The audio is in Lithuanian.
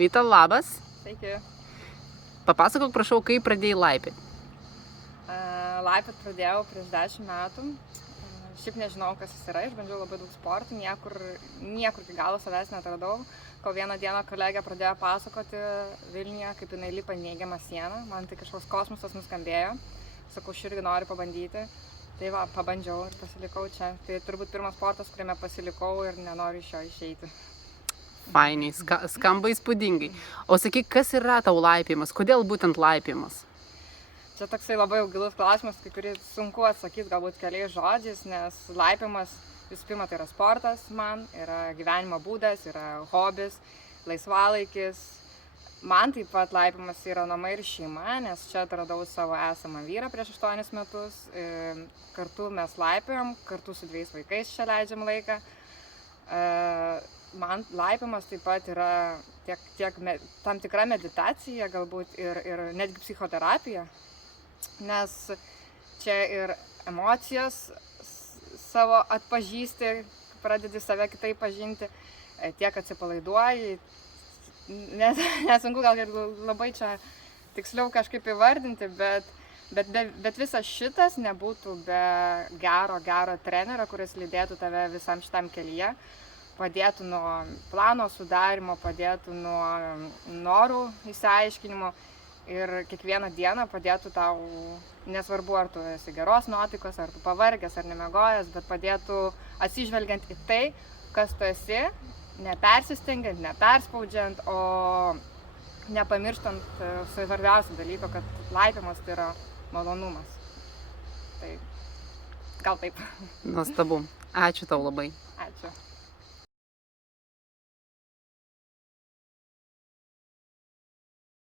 Vita, labas. Sveiki. Papasakok, prašau, kaip pradėjai laipioti. Laipiot pradėjau prieš 10 metų. Šiaip nežinau, kas jis yra, išbandžiau labai daug sportų, niekur iki galo savęs netradau. Kol vieną dieną kolegė pradėjo pasakoti Vilniuje, kaip jinai lipa neigiamą sieną. Man tai kažkoks kosmosas nuskambėjo. Sakau, aš irgi noriu pabandyti. Tai va, pabandžiau ir pasilikau čia. Tai turbūt pirmas sportas, kuriame pasilikau ir nenoriu iš jo išeiti. Fainiai, skamba įspūdingai. O sakyk, kas yra tau laipimas? Kodėl būtent laipimas? Čia toksai labai gilus klausimas, kai kurį sunku atsakyti galbūt keliais žodžiais, nes laipimas, visų pirma, tai yra sportas man, yra gyvenimo būdas, yra hobis, laisvalaikis. Man taip pat laipimas yra namai ir šeima, nes čia atradau savo esamą vyrą prieš 8 metus. Kartu mes laipiojam, kartu su 2 vaikais čia leidžiam laiką. Man laipimas taip pat yra tiek tam tikra meditacija galbūt ir netgi psichoterapija. Nes čia ir emocijas savo atpažįsti, pradedi save kitaip pažinti, tiek atsipalaiduoji. Nesunku gal labai čia tiksliau kažkaip įvardinti, bet visas šitas nebūtų be gero trenerio, kuris lydėtų tave visam šitam kelyje, padėtų nuo plano sudarimo, padėtų nuo norų išsiaiškinimo. Ir kiekvieną dieną padėtų tau, nesvarbu ar tu esi geros nuotaikos, ar tu pavargęs, ar nemiegojęs, bet padėtų atsižvelgiant į tai, kas tu esi, nepersistengiant, neperspaudžiant, o nepamirštant svarbiausią dalyką, kad laipimas tai yra malonumas. Tai gal taip. Nuostabu. Ačiū tau labai. Ačiū.